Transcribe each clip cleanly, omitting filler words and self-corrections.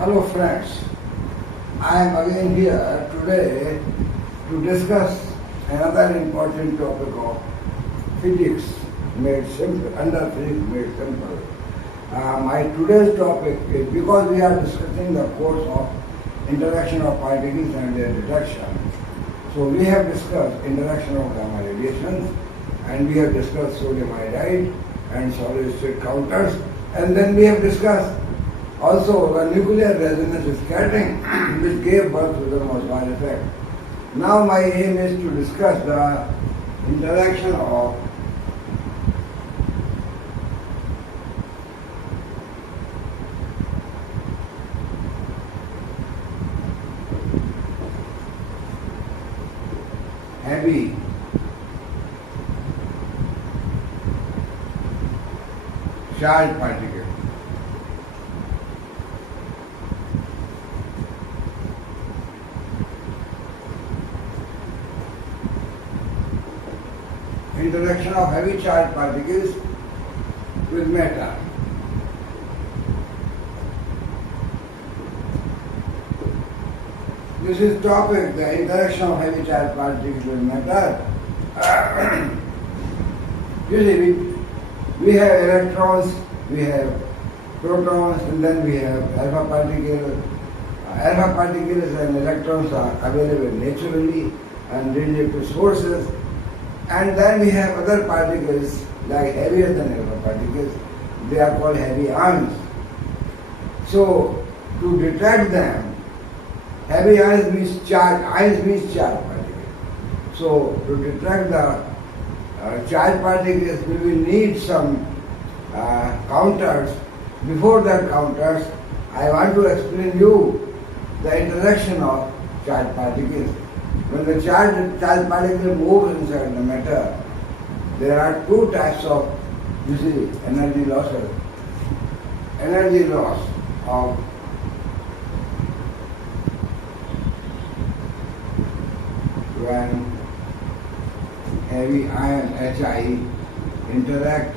Hello friends, I am again here today to discuss another important topic of physics made simple, under physics made simple. My today's topic is, because we are discussing the course of interaction of particles and their detection, so we have discussed interaction of gamma radiations, and we have discussed sodium iodide and solid state counters, and then we have discussed also the nuclear resonance scattering which gave birth to the Mozart effect. Now my aim is to discuss the interaction of heavy charged particles. Interaction of heavy charged particles with matter. This is topic, the interaction of heavy charged particles with matter. Usually we have electrons, we have protons, and then we have alpha particles. Alpha particles and electrons are available naturally and radioactive sources. And then we have other particles like heavier than alpha particles. They are called heavy ions. So to detect them, heavy ions means charged particles. So to detect the charged particles, we will need some counters. Before that counters, I want to explain you the interaction of charged particles. When the charged particle moves inside the matter, there are two types of, you see, energy losses. Energy loss of when heavy ion Hi interact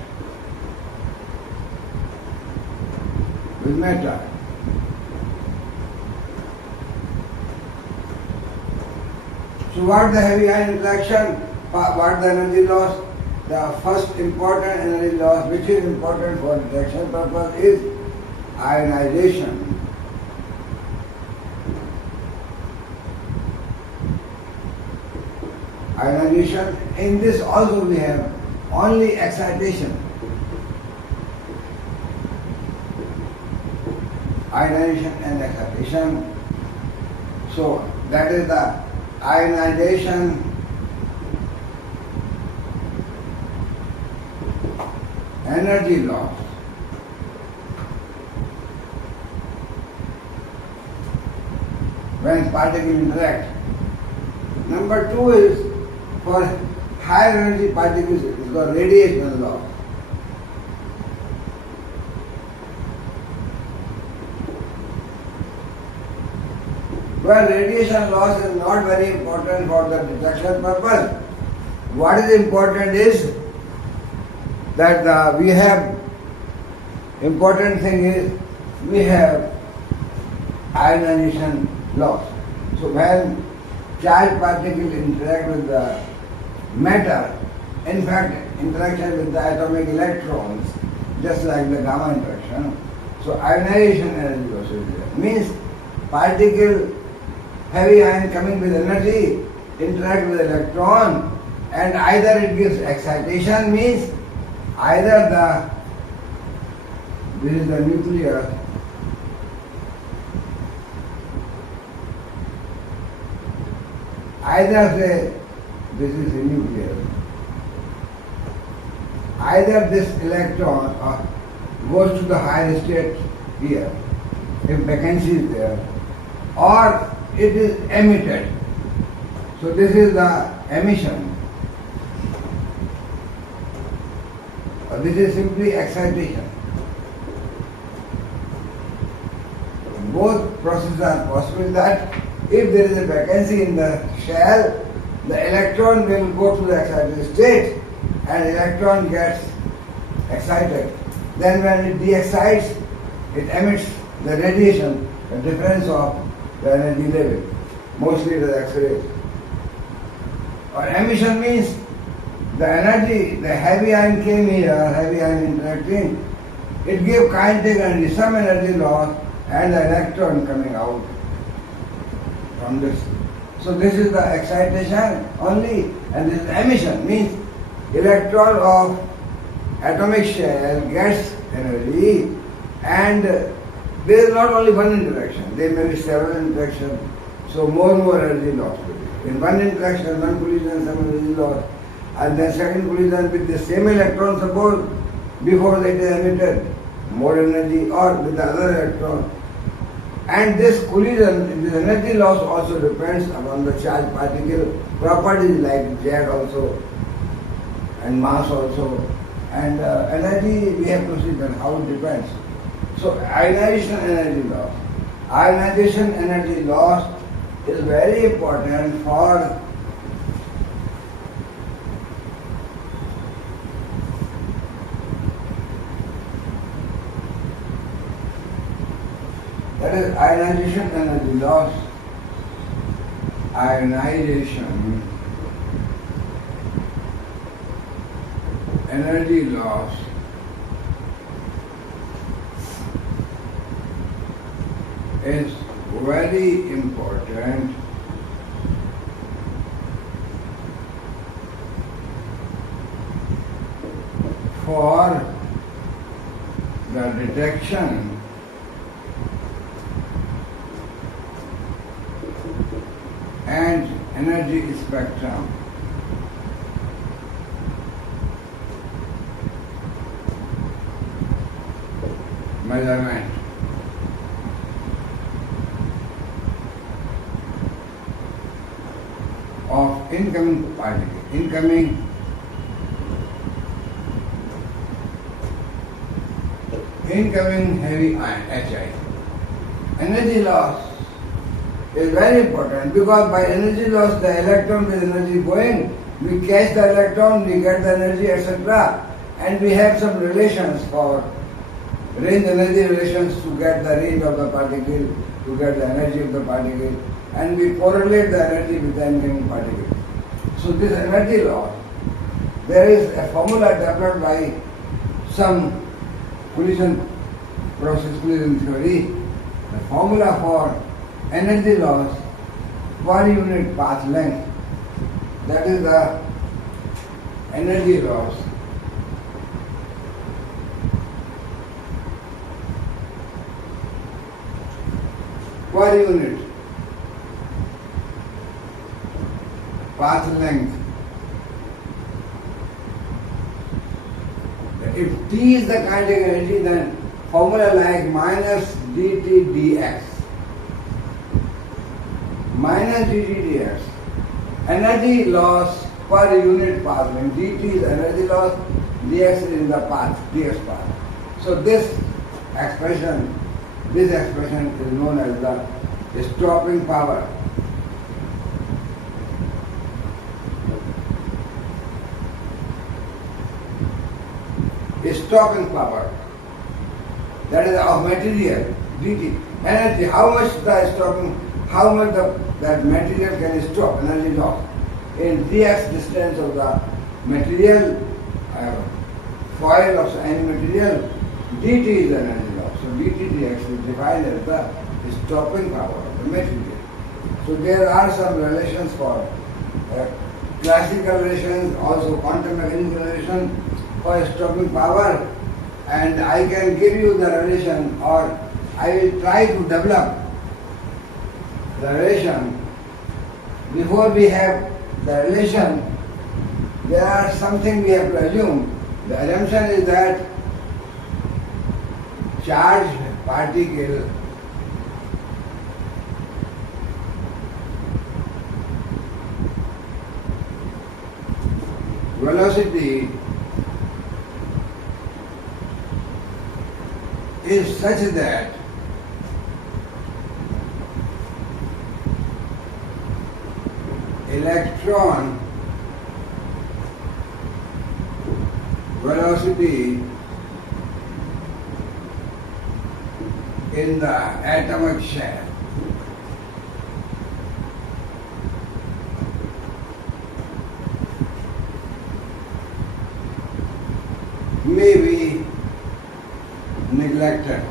with matter. So what the heavy ion interaction, what the energy loss? The first important energy loss, which is important for detection purpose, is ionization. Ionization, in this also we have only excitation. Ionization and excitation. So that is the ionization energy loss. When particles interact. Number two is for higher energy particles, it is called radiation loss. Well, radiation loss is not very important for the detection purpose. What is important is that we have, important thing is we have ionization loss. So when charged particles interact with the matter, in fact interaction with the atomic electrons, just like the gamma interaction, so ionization energy loss is there. Means particle, heavy ion coming with energy, interact with electron, and either it gives excitation, means either this is the nucleus, either say this is the nucleus, either this electron goes to the higher state here, if vacancy is there, or it is emitted. So this is the emission. This is simply excitation. Both processes are possible. That if there is a vacancy in the shell, the electron will go to the excited state and electron gets excited. Then when it de-excites, it emits the radiation the difference of the energy level. Mostly it is X-rays. Or emission means the energy, the heavy ion came here, heavy ion interacting, it gave kinetic energy, some energy loss, and the electron coming out from this. So this is the excitation only, and this is emission, means electron of atomic shell gets energy, and there is not only one interaction, there may be several interactions, so more and more energy loss will be. In one interaction, one collision, some energy loss, and then second collision with the same electron, suppose before it is emitted, more energy, or with the other electron. And this collision, this energy loss also depends upon the charged particle properties like Z also, and mass also, and energy we have to see then how it depends. So ionization energy loss. Ionization energy loss is very important for that is ionization energy loss. Ionization energy loss is very important for the detection and energy spectrum measurement. Of incoming particle, incoming heavy ion, Hi. Energy loss is very important because by energy loss the electron with energy going, we catch the electron, we get the energy, etc. And we have some relations for range energy relations to get the range of the particle, to get the energy of the particle, and we correlate the energy with the incoming particle. So this energy loss, there is a formula developed by some collision process, collision theory. The formula for energy loss per unit path length, that is the energy loss per unit path length. If T is the kinetic energy, then formula like minus dt dx. Minus dt dx. Energy loss per unit path length. dt is energy loss, dx is in the path, dx path. So this expression is known as the stopping power. Stopping power, that is of material, dt. Energy, how much the stopping, how much that material can stop, energy loss. In dx distance of the material, foil of any material, dt is energy loss. So dt dx is defined as the stopping power of the material. So there are some relations for classical relations, also quantum mechanical relations for stopping power, and I can give you the relation, or I will try to develop the relation. Before we have the relation, there are something we have to assume. The assumption is that charged particle velocity is such that electron velocity in the atomic shell. May be neglected.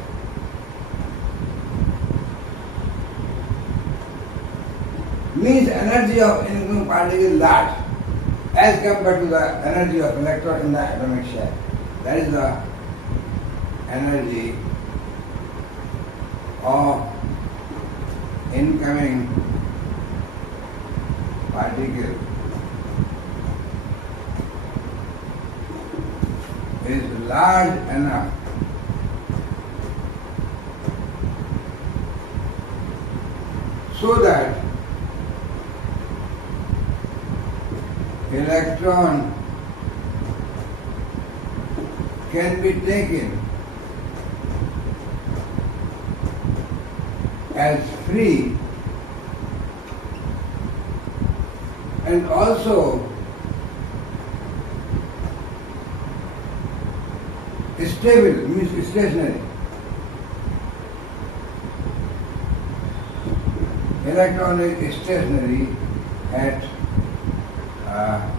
Means energy of incoming particle is large as compared to the energy of electron in the atomic shell. That is the energy of incoming particle is large enough so that electron can be taken as free and also stable, means stationary. Electron is stationary at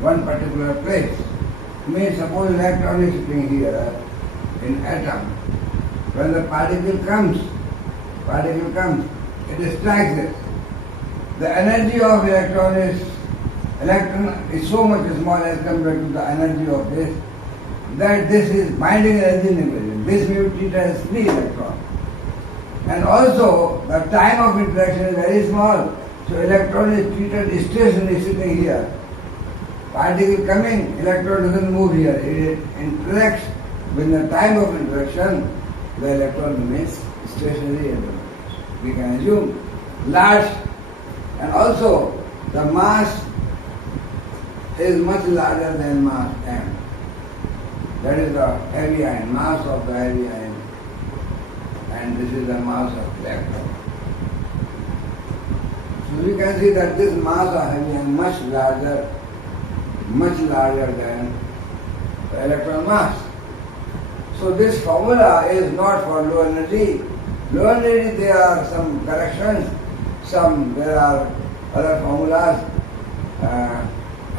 one particular place. Means suppose electron is sitting here in atom. When the particle comes, it strikes it. The energy of electron is so much small as compared to the energy of this, that this is binding energy in equation. This we would treat as free electron. And also the time of interaction is very small. So electron is treated stationary sitting here. Particle coming, electron doesn't move here. It interacts. When the time of interaction, the electron remains stationary at the moment. We can assume large, and also the mass is much larger than mass m. That is the heavy ion, mass of the heavy ion, and this is the mass of electron. So we can see that this mass of heavy ion much larger than the electron mass. So this formula is not for low energy. Low energy there are some corrections, there are other formulas,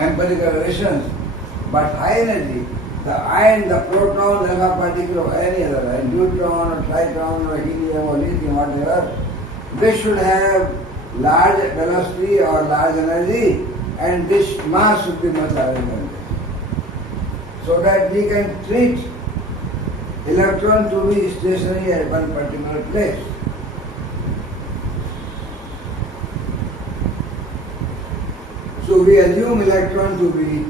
empirical relations, but high energy, the ion, the proton, alpha particle or any other, a neutron or tritron or helium or lithium, whatever, they should have large velocity or large energy, and this mass should be much larger than this. So that we can treat electron to be stationary at one particular place. So we assume electron to be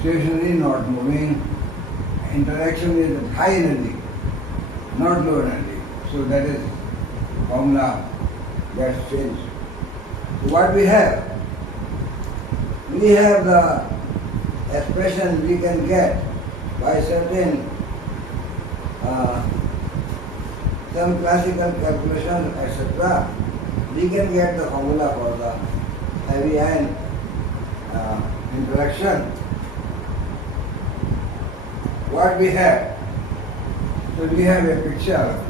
stationary, not moving. Interaction is at high energy, not low energy. So that is formula gets changed. So what we have? We have the expression we can get by certain some classical calculations, etc. We can get the formula for the heavy ion interaction. What we have? So we have a picture.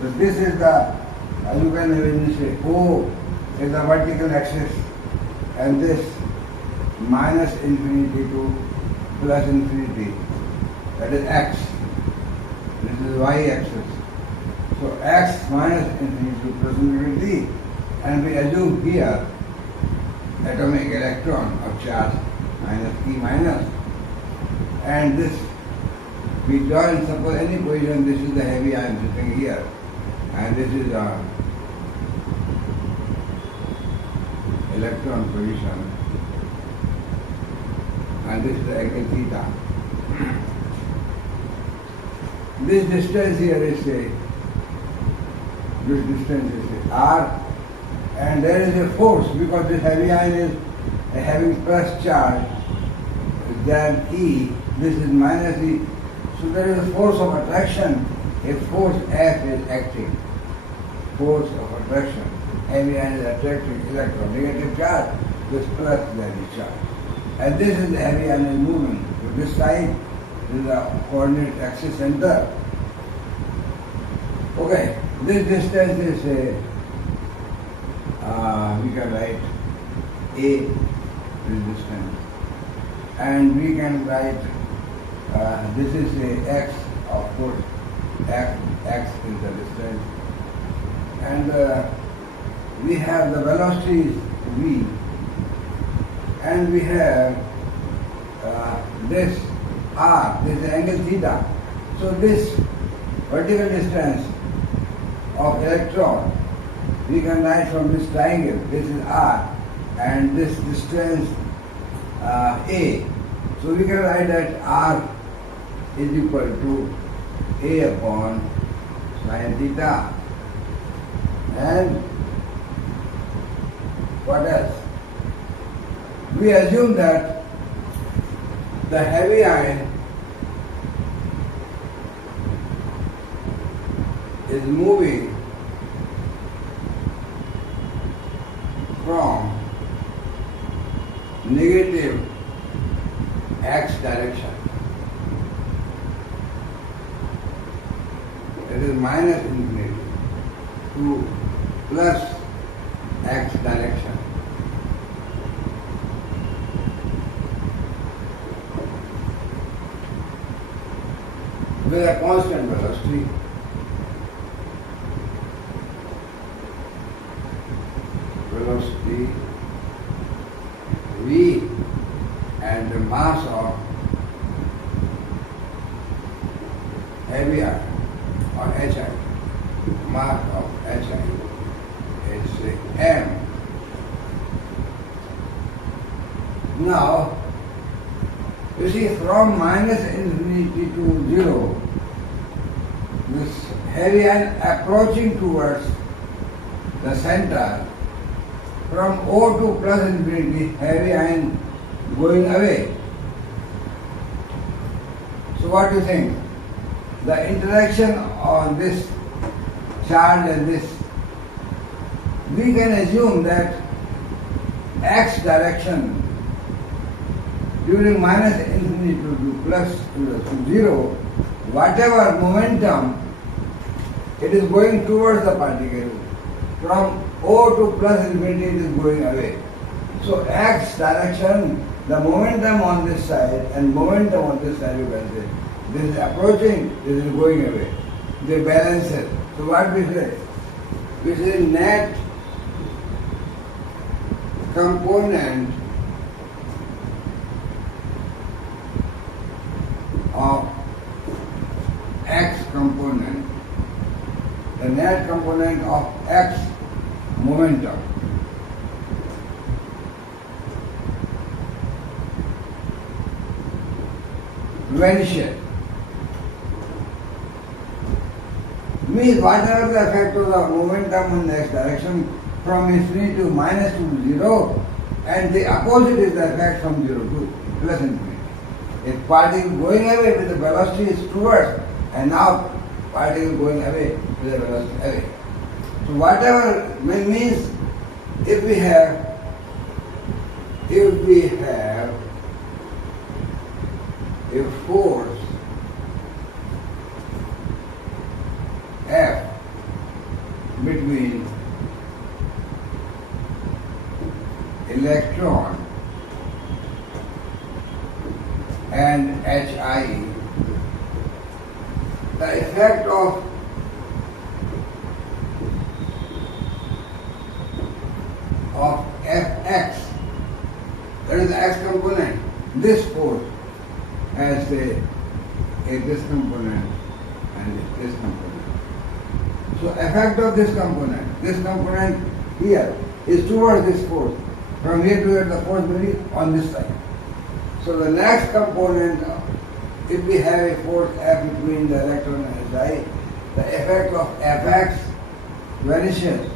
So this is the, you can even say O is the vertical axis, and this minus infinity to plus infinity, that is x. This is y axis. So x minus infinity to plus infinity, and we assume here atomic electron of charge minus E minus, and this we join, suppose any position, this is the heavy ion sitting here, and this is the electron position, and this is the angle theta. This distance here is say, this distance is say r, and there is a force because this heavy ion is having plus charge than E, this is minus E, so there is a force of attraction, a force F is acting, force of attraction. heavy ion is attracting electron, negative charge, this plus the charge. And this is the heavy ion is moving to this side. This is the coordinate axis center. Okay, this distance is we can write A, this distance, and we can write this is a x, of course. X is the distance, and we have the velocities v, and we have this r, this is angle theta. So this vertical distance of electron we can write from this triangle. This is r, and this distance a. So we can write that r is equal to a upon sine theta. And what else? We assume that the heavy ion is moving from negative x direction. That is minus infinity to plus x direction. With a constant velocity. Velocity v and the mass of heavy ion or HI, mass of HI is m. Now, you see, from minus infinity to 0, this heavy ion approaching towards the center, from O to plus infinity, heavy ion going away. So what do you think? The interaction on this charge and this, we can assume that x direction during minus infinity to plus to 0, whatever momentum it is going towards the particle, from O to plus infinity it is going away. So x direction, the momentum on this side and momentum on this side, you can say, this is approaching, this is going away. They balance it. So what we say? We say net component of x component, the net component of x momentum vanishes. Means whatever the effect of the momentum in the x direction from infinity to minus to 0, and the opposite is the effect from 0 to plus infinity. If particle going away with the velocity is towards, and now particle going away with the velocity away. So whatever means, if we have a force F between electron and HI, the effect of Fx, that is the x component, this force has a this component and this component. So effect of this component here is towards this force. From here to here the force will be on this side. So the next component, if we have a force F between the electron and HI, the effect of Fx vanishes.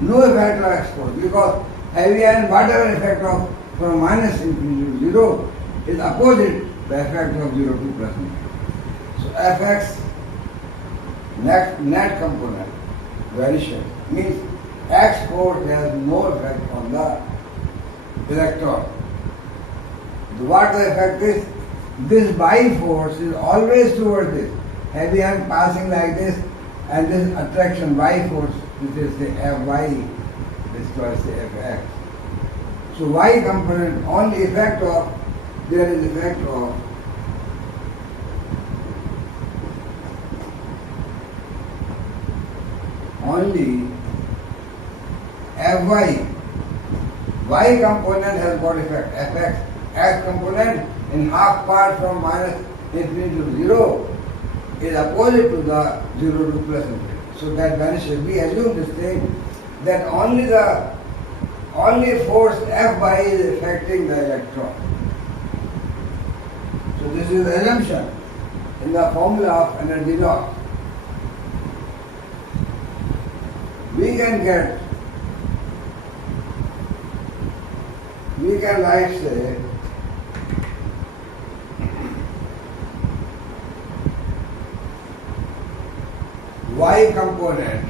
No effect of X force, because heavy ion, whatever effect of from minus infinity to 0 is opposite the effect of 0 to plus infinity. So Fx net component vanishes. Means X force has no effect on the electron. What the effect is? This Y force is always towards this. Heavy ion passing like this, and this attraction Y force, which is the Fy, this was the Fx. So Y component only effect of, there is effect of only Fy. Y component has got effect, Fx. X component in half part from minus infinity to 0 is opposite to the 0 to plus infinity. So that vanishes. We assume this thing that only force Fy is affecting the electron. So this is the assumption in the formula of energy law. We can write, say, Y component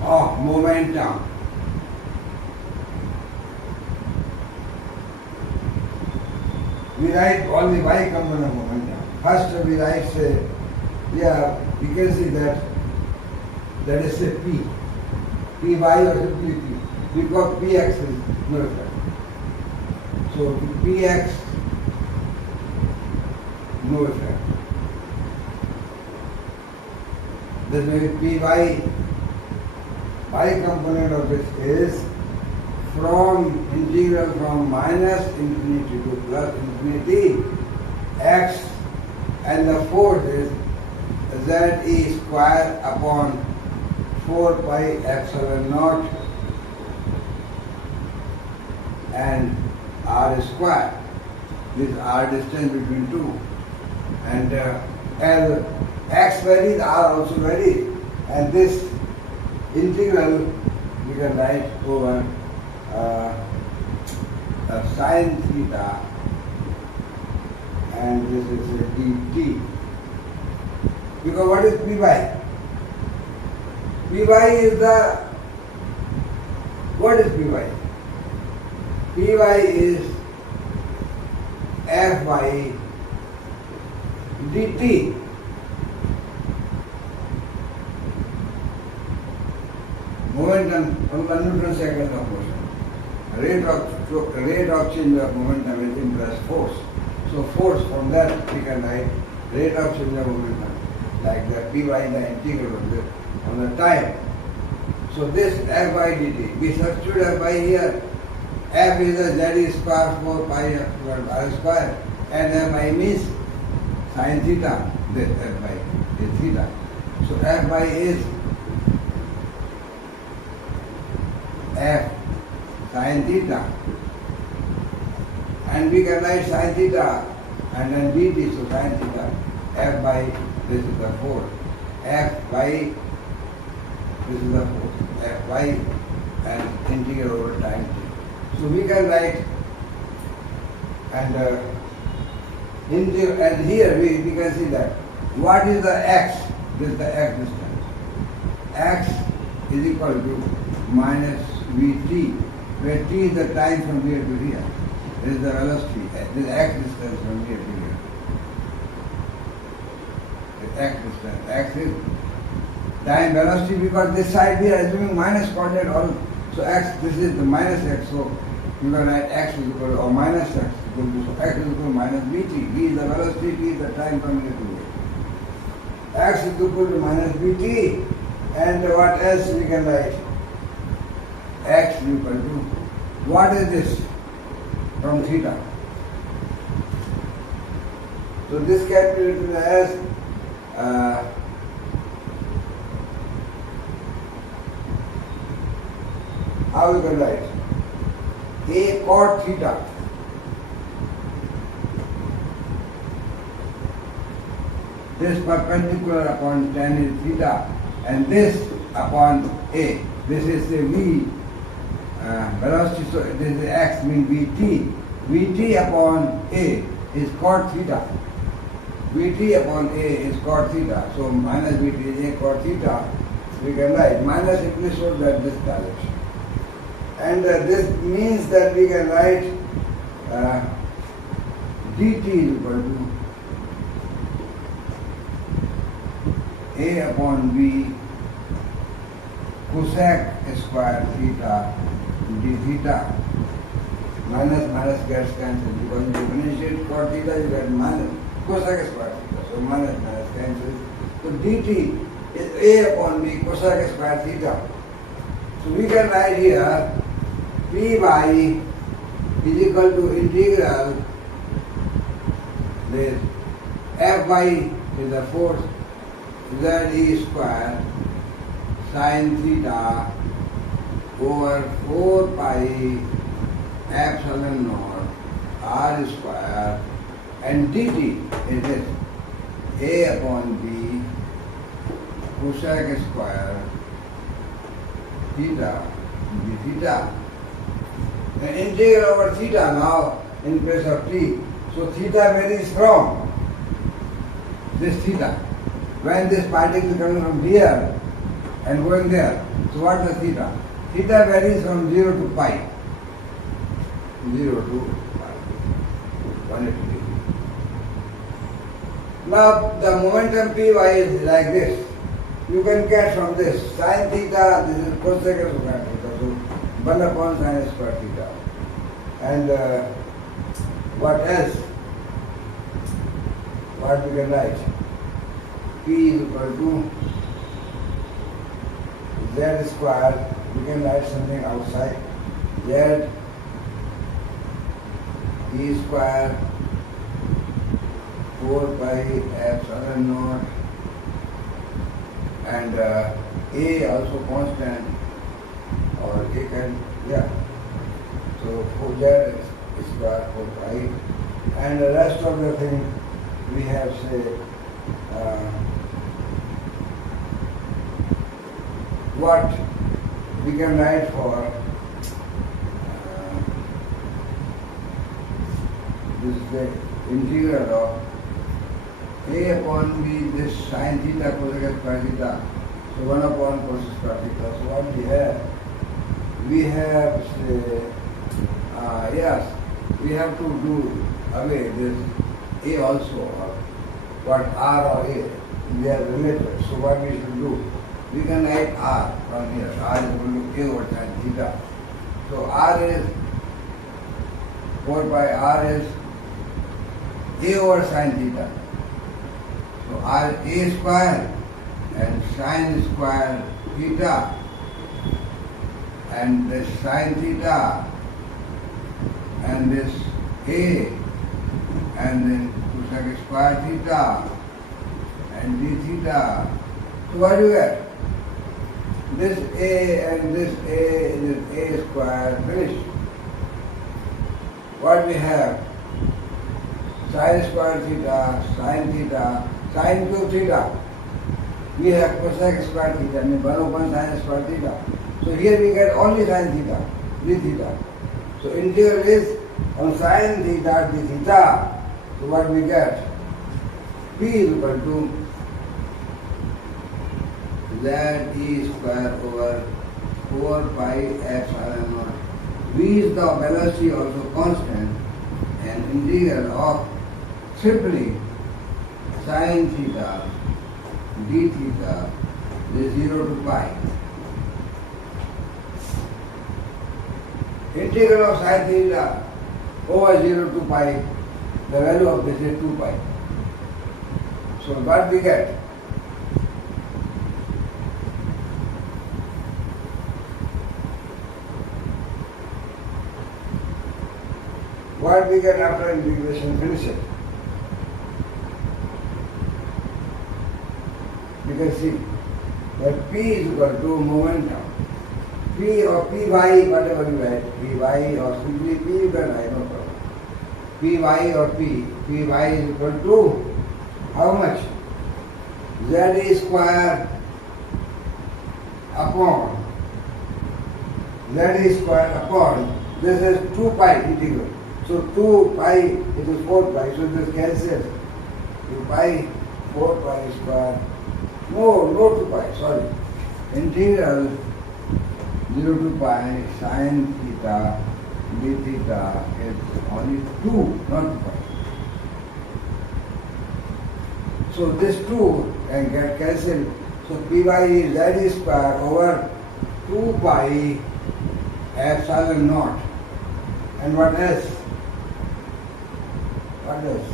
of momentum we write only Y component of momentum. First we write, say, you can see that is say P. Py or simply P, because Px is no effect. So Px, no effect. This may be Py. Y component of this is from integral from minus infinity to plus infinity x, and the force is Ze square upon 4 pi epsilon naught and r square. This r distance between two, and as x varies, r also varies, and this integral we can write over sine theta, and this is a dt. Because what is Py? Py is the, what is Py? Py is Fy dt. Momentum on the Newton second of motion. Rate of change of momentum is impressed force. So force, from that we can write rate of change of momentum, like the Py, the integral of this on the time. So this Fy dt, we substitute Fy here. F is a Z square 4 pi epsilon r square, and Fy means sin theta. This Fy is theta. So Fy is F sin theta, and we can write sin theta and then dt, so sin theta, F by, this is the force, F by, this is the force, F by, and integral over time t. So we can write, and here we can see that what is the x? This is the x distance. X is equal to minus vt, where t is the time from here to here. This is the velocity, this x distance from here to here. The x distance, x is time velocity, because this side we are assuming minus coordinate all. So x, this is the minus x, so you can write x is equal to, or minus x is equal to, so x is equal to minus vt. V is the velocity, t is the time from here to here. X is equal to minus vt, and what else we can write? X is equal to, what is this from theta? So this can be written as how we can write? A cot theta. This perpendicular upon tan is theta, and this upon A. This is the V velocity, so this is x means Vt. Vt upon A is cot theta. Bt upon A is cot theta. So minus Bt is A cot theta. We can write minus simply shows that this direction. And this means that we can write dt is equal to A upon B cosec square theta d theta. Minus minus gets cancelled because you differentiate cot theta, you get minus cosec square theta. So minus minus cancels. So dt is A upon B cosec square theta. So we can write here P by is equal to integral this F by is the force Z square sin theta over 4 pi epsilon naught R square, and dt is this A upon B cosec square theta d theta. The integral over theta now in place of t. So theta varies from this theta. When this particle is coming from here and going there, so what is the theta? Theta varies from 0 to pi. 0 to pi. 180 degrees. Now the momentum Py is like this. You can get from this sin theta, this is cosec square theta. So 1 upon sin square theta. And what else? What we can write? P is equal to Z square. We can write something outside. Z E square 4 pi epsilon naught, and A also constant, or A can, yeah. So 4Z square 4 pi, and the rest of the thing we have say what we can write for this is the integral of A upon B, this sin theta cosec square theta. So 1 upon cos square theta. So what we have? We have say, yes, we have to do away this A also, or what R or A, they are related. So what we should do? We can write R from here. R is equal to A over sin theta. So R is 4 pi R is A over sin theta. So R A square and sin square theta, and this sin theta and this A, and then cosec square theta and d theta. So what do you get? This A and this A square finished. What we have? Sin square theta, sin cube theta. We have cosec square theta, I mean 1 upon sin square theta. So here we get only sin theta, d theta. So integral is on sin theta d theta. So what we get? P is equal to Z square over 4 pi epsilon naught. V is the velocity also constant, and integral of simply sin theta d theta is 0 to pi. Integral of sin theta over 0 to pi, the value of this is 2 pi. So what we get? What we get after integration, finish it. You can see that P is equal to momentum. P or Py, whatever you write, Py or simply P, you can write, no problem. Py or Py is equal to how much? Z square upon Z square upon, this is 2 pi integral. So 2 pi, it is 4 pi, so this cancels. 2 pi, 4 pi square, no 2 pi, sorry. Integral 0 to pi sine theta d theta is only 2, not 2 pi. So this 2 can get cancelled. So py is z square over 2 pi epsilon naught. And what else? What else?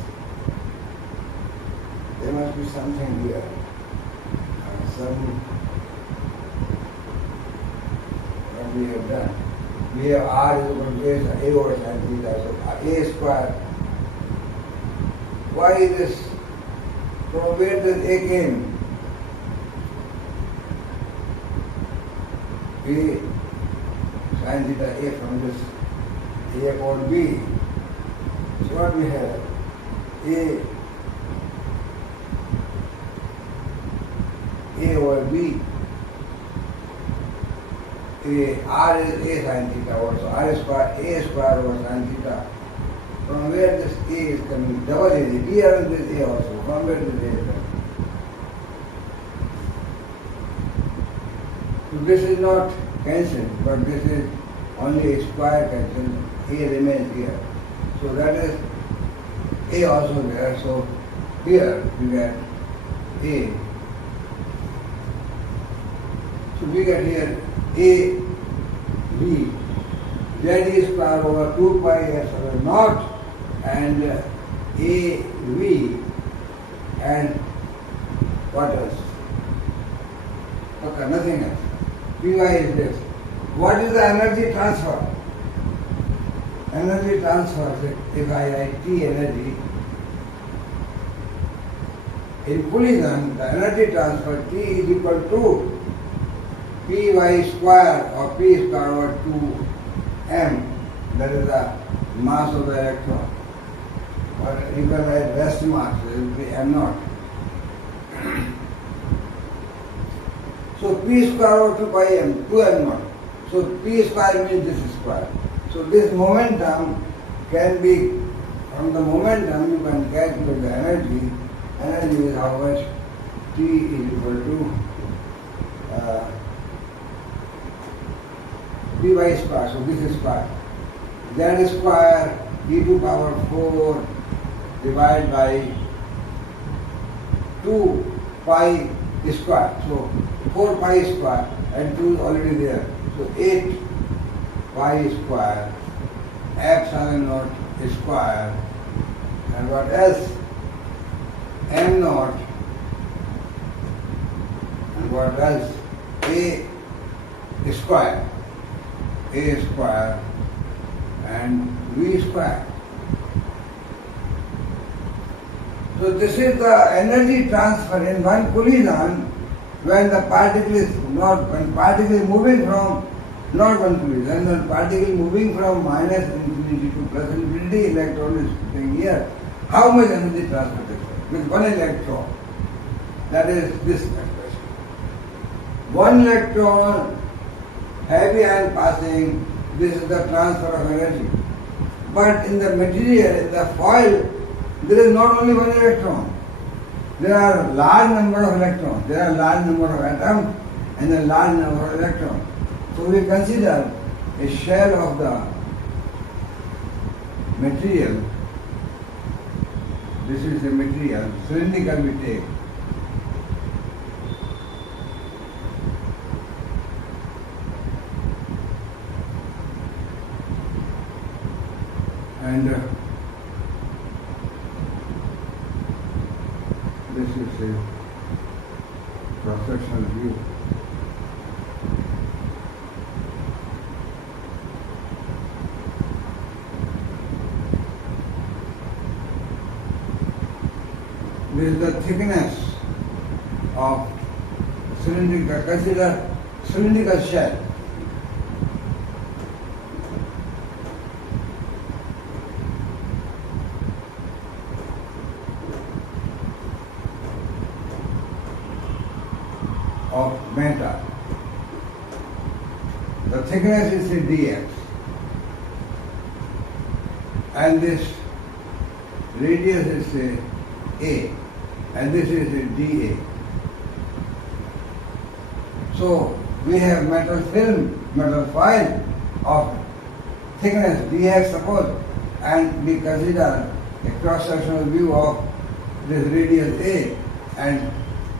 There must be something here. What we have done. We have r is equal to a over sin theta. So a square. Why is this? From where does a came? A sin theta a from this a upon b. So what we have? A over b. R is a sin theta also. R square, a square over sin theta. From where this a is coming? Double a. Here and this a also. From where this a is coming? So this is not cancelled, but this is only a square cancelled. A remains here. So that is a also there. So here we get a. So we get here a b z square over 2 pi epsilon naught and a v and what else? Okay, nothing else. Py is this. What is the energy transfer? Energy transfer, if I write T energy, in collision, the energy transfer T is equal to Py square or P square over 2m, that is the mass of the electron. Or you can write rest mass, it will be m naught. So P square over 2 pi m, 2m naught. So P square means this square. So this momentum can be, from the momentum you can calculate the energy. Energy is how much? T is equal to Py square, so this is square. Z square e to power 4 divided by 2 pi square. So 4 pi square and 2 is already there. So 8 pi square epsilon naught square. And what else? M naught. And what else? A square. A square and V square. So this is the energy transfer in one collision when the particle is not, when particle is moving from, not one collision, when particle moving from minus infinity to plus infinity, electron is sitting here. How much energy transfer takes place? With one electron. That is this expression. One electron, heavy ion passing, this is the transfer of energy. But in the material, in the foil, there is not only one electron. There are large number of electrons. There are large number of atoms and a large number of electrons. So we consider a shell of the material. This is the material, cylindrical we take. And this is a cross-sectional view. This is the thickness of cylindrical, consider cylindrical shell. Of metal. The thickness is say dx, and this radius is say A, and this is dA. So we have metal film, metal foil of thickness dx suppose, and we consider a cross-sectional view of this radius A, and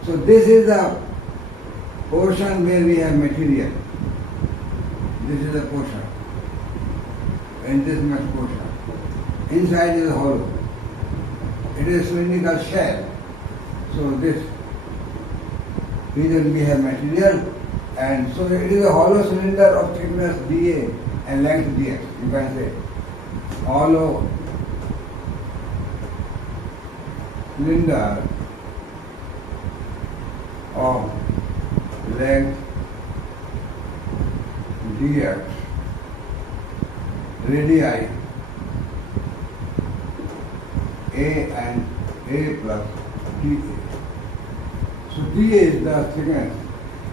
so this is the portion where we have material. This is the portion, in this much portion. Inside is hollow. It is cylindrical shell. So this region we have material, and so it is a hollow cylinder of thickness dA and length dx. You can say hollow cylinder of length dx, radii A and A plus dA. So dA is the thickness.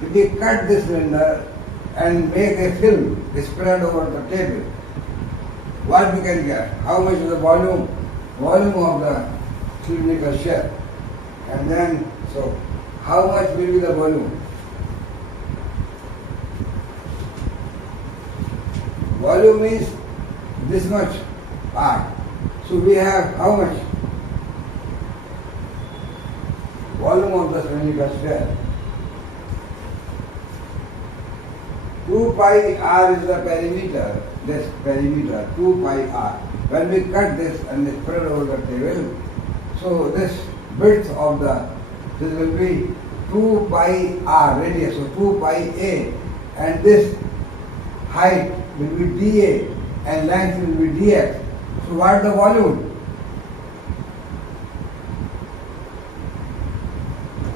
If we cut this cylinder and make a film spread over the table, what we can get? How much is the volume? Volume of the cylindrical shell. And then, so how much will be the volume? Volume is this much R. So we have how much? Volume of the cylindrical shell. 2 pi R is the perimeter, this perimeter, 2 pi R. When we cut this and spread over the table, so this width of this will be 2 pi R radius, so 2 pi A, and this height will be dA and length will be dx. So what is the volume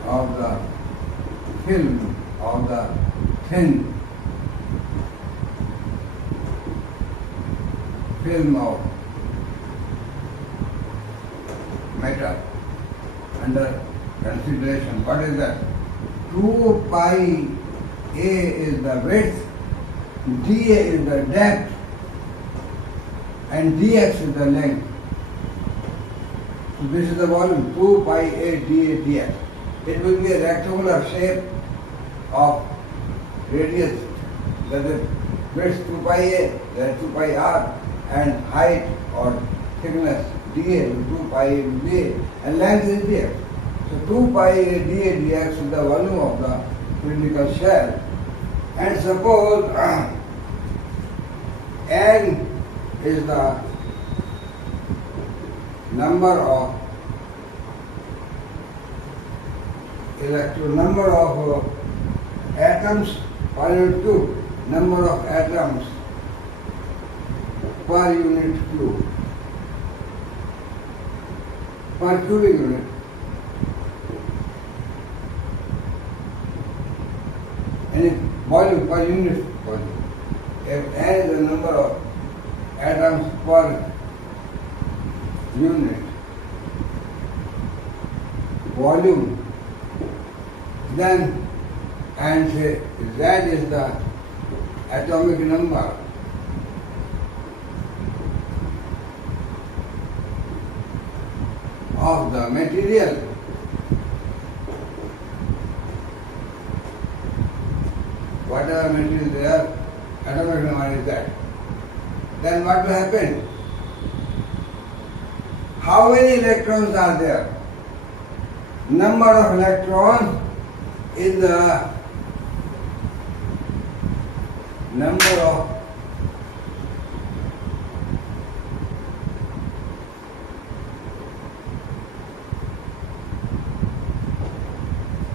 of the film, of the thin film of metal under consideration? What is that? 2 pi A is the width, dA is the depth, and dx is the length. So this is the volume, 2 pi A dA dx. It will be a rectangular shape of radius, that is width 2 pi A, that is 2 pi R, and height or thickness dA, 2 pi A dA, and length is dx. So 2 pi A dA dx is the volume of the cylindrical shell. And suppose N is the number of atoms per unit cube, number of atoms per unit cube, per cubic unit. And if volume per unit volume. If N is the number of atoms per unit volume, then and say Z is the atomic number of the material, whatever material there, atomic number is that. Then what will happen? How many electrons are there? Number of electrons is the number of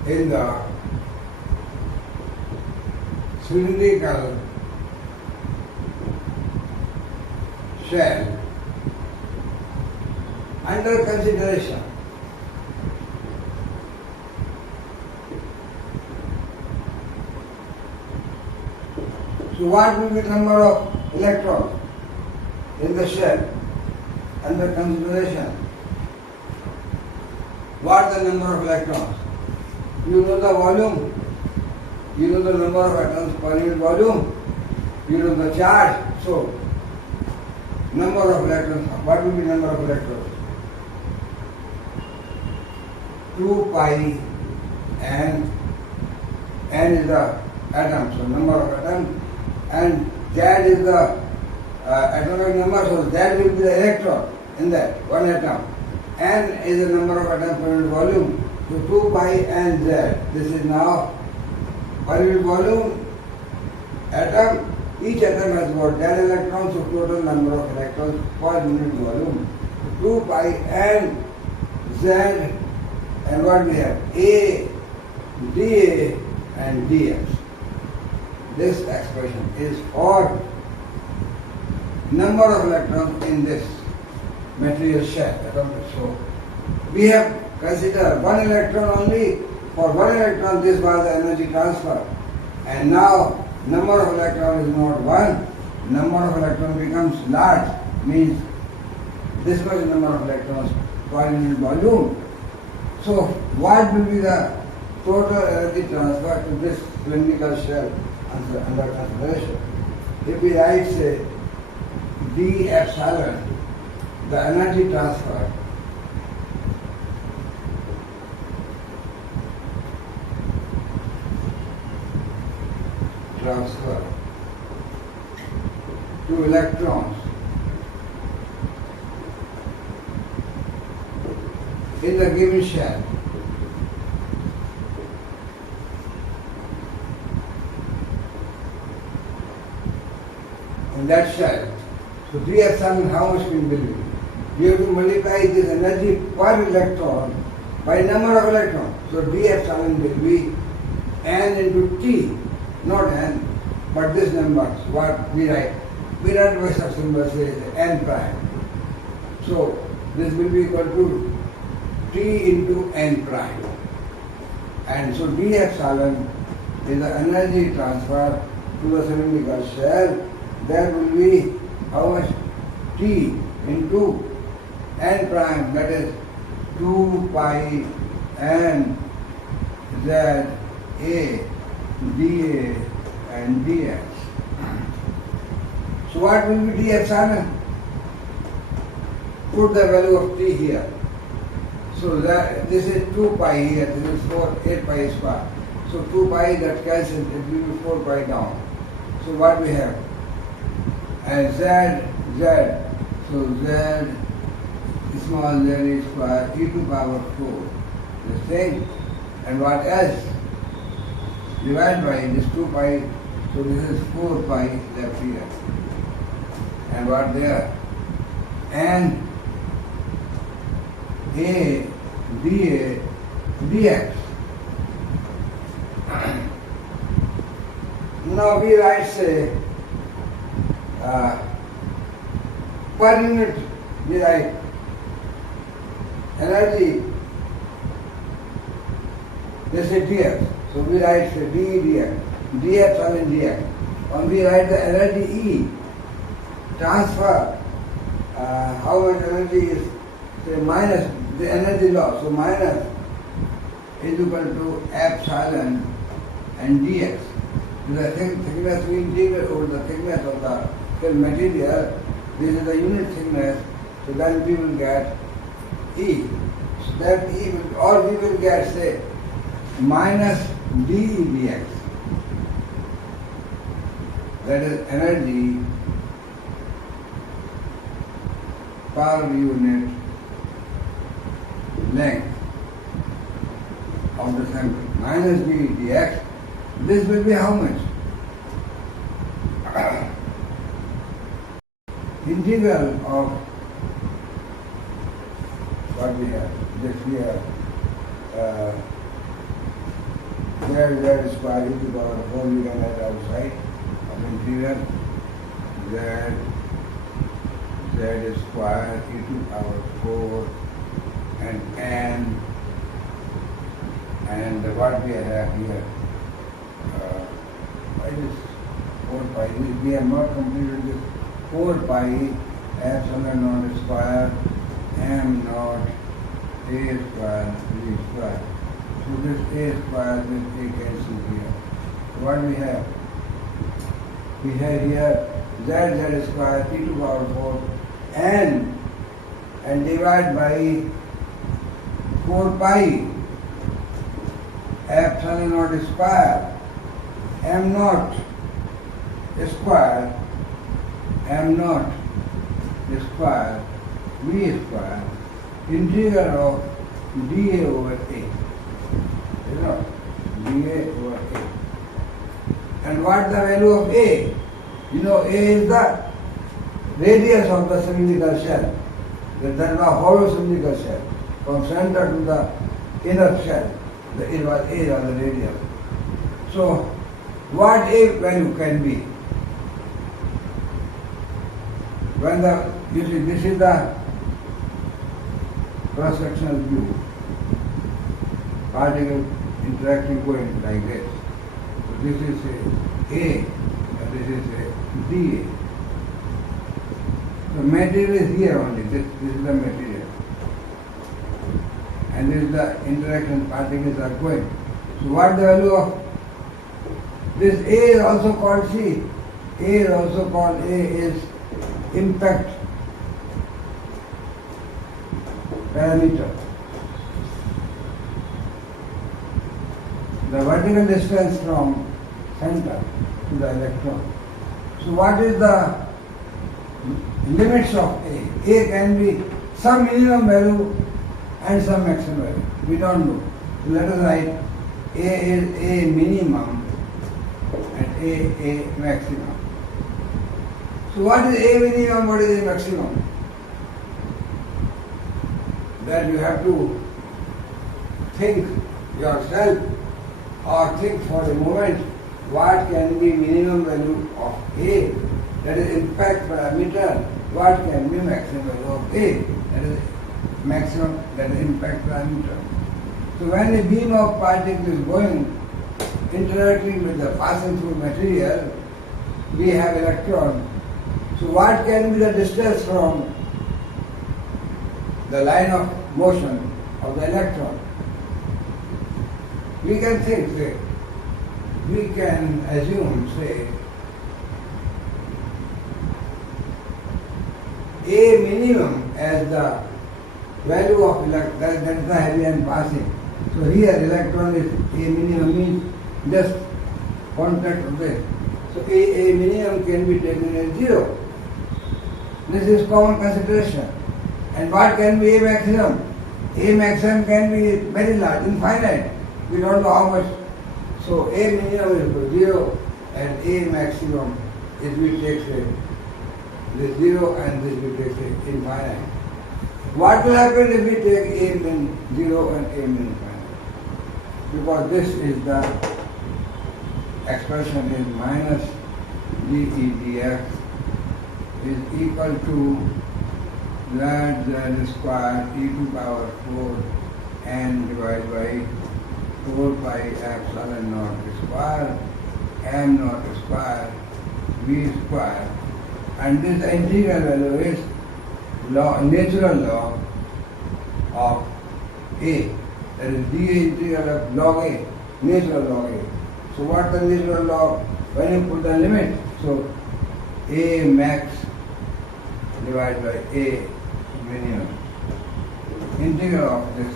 in the cylindrical shell under consideration. So what will be the number of electrons in the shell under consideration? What is the number of electrons? You know the volume, you know the number of atoms per unit volume, you know the charge. So number of electrons, what will be number of electrons? 2 pi n is the atom, so number of atoms, and Z is the atomic number, so Z will be the electron in that one atom. N is the number of atoms per unit volume, so 2 pi n Z. This is now per unit volume atom. Each atom has got 10 electrons, so total number of electrons per unit volume. 2 pi n Z, and what we have? A, dA and dx. This expression is for number of electrons in this material shell. So we have considered one electron only. For one electron, this was the energy transfer, and now number of electrons is not one. Number of electrons becomes large, means this much number of electrons per unit volume. So what will be the total energy transfer to this cylindrical shell under consideration? If we write, say, d epsilon, the energy transfer to electrons in the given shell in that shell. So d epsilon, how much will be? We have to multiply this energy per electron by number of electrons. So d epsilon will be n into t, not n, but this number. What we write? We write by such symbol, say n prime. So this will be equal to t into n prime. And so d epsilon is the energy transfer to the cylindrical shell. That will be how much? T into n prime, that is 2 pi n Z A dA and dx. So what will be d epsilon? Put the value of t here. So that this is 2 pi here, this is 8 pi square. So 2 pi that cancels, it will be 4 pi down. So what we have? And z, so z small z square e to power 4. This thing. And what else? Divide by this 2 pi, so this is 4 pi left here. And what there? And A, dA, dx. Now we write, say, per unit, we write energy, this is dx. So we write, say, d dx, d epsilon dx. And we write the energy E, transfer, how much energy is, say, minus the energy loss. So minus is equal to epsilon and dx. The thickness we integrate over the thickness of the film material. This is the unit thickness. So then we will get E. So that E will, or we will get, say, minus d dx. That is energy per unit length of the sample. Minus d dx. This will be how much? Integral of what we have. This we have z square e to the power 4, we can add outside of integral z square e to the power 4 and n, and what we have here. Why this 4 pi? We have not completed this 4 pi epsilon naught square m naught a square v square. So this a square, this a cancels here. So what we have? We have here z square e to the power 4 n and divide by 4 pi epsilon naught square m naught square m naught square v square integral of dA over A. You know, dA over A. And what the value of A? You know, A is the radius of the cylindrical shell. That is the hollow cylindrical shell. From center to the inner shell, A was the radius. So, what A value can be? When you see, this is the cross-sectional view, particle interacting going like this. So this is A and this is dA. The material is here only, this is the material. And this is the interaction particles are going. So what the value of this A is also called C. A is also called A is impact parameter. The vertical distance from center to the electron. So what is the limits of A? A can be some minimum value and some maximum value. We don't know. So let us write A is A minimum and A maximum. So what is A minimum, what is A maximum? That you have to think yourself or think for a moment what can be minimum value of A, that is impact parameter, what can be maximum value of A, that is maximum, that is impact parameter. So when a beam of particles is going, interacting with the passing through material, we have electron. So what can be the distance from the line of motion of the electron? We can think, say, we can assume, say, A minimum as the value of electron, that is the Hebbian passing. So here electron is A minimum means just contact of this. So A minimum can be taken as 0. This is common consideration. And what can be A maximum? A maximum can be very large, infinite. We don't know how much. So A minimum is equal to 0 and A maximum is we take this 0 and this we take infinite. What will happen if we take A min 0 and A min infinite? Because this is the expression is minus dE dx is equal to z square e to power 4 n divided by 4 pi epsilon naught square m naught square v square, and this integral value is natural log of A, that is dA integral of log A, natural log A. So what the natural log? When you put the limit, so A max divided by A minimum. Integral of this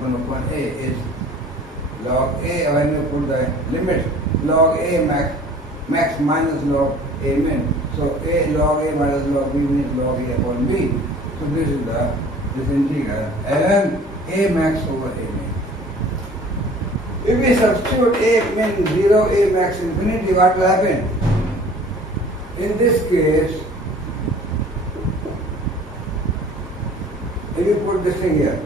1 upon A is log A. When you put the limit, log A max minus log A min. So A log A minus log B means log A upon B. So this is this integral ln A max over A min. If we substitute A min 0, A max infinity, what will happen? In this case, if you put this thing here,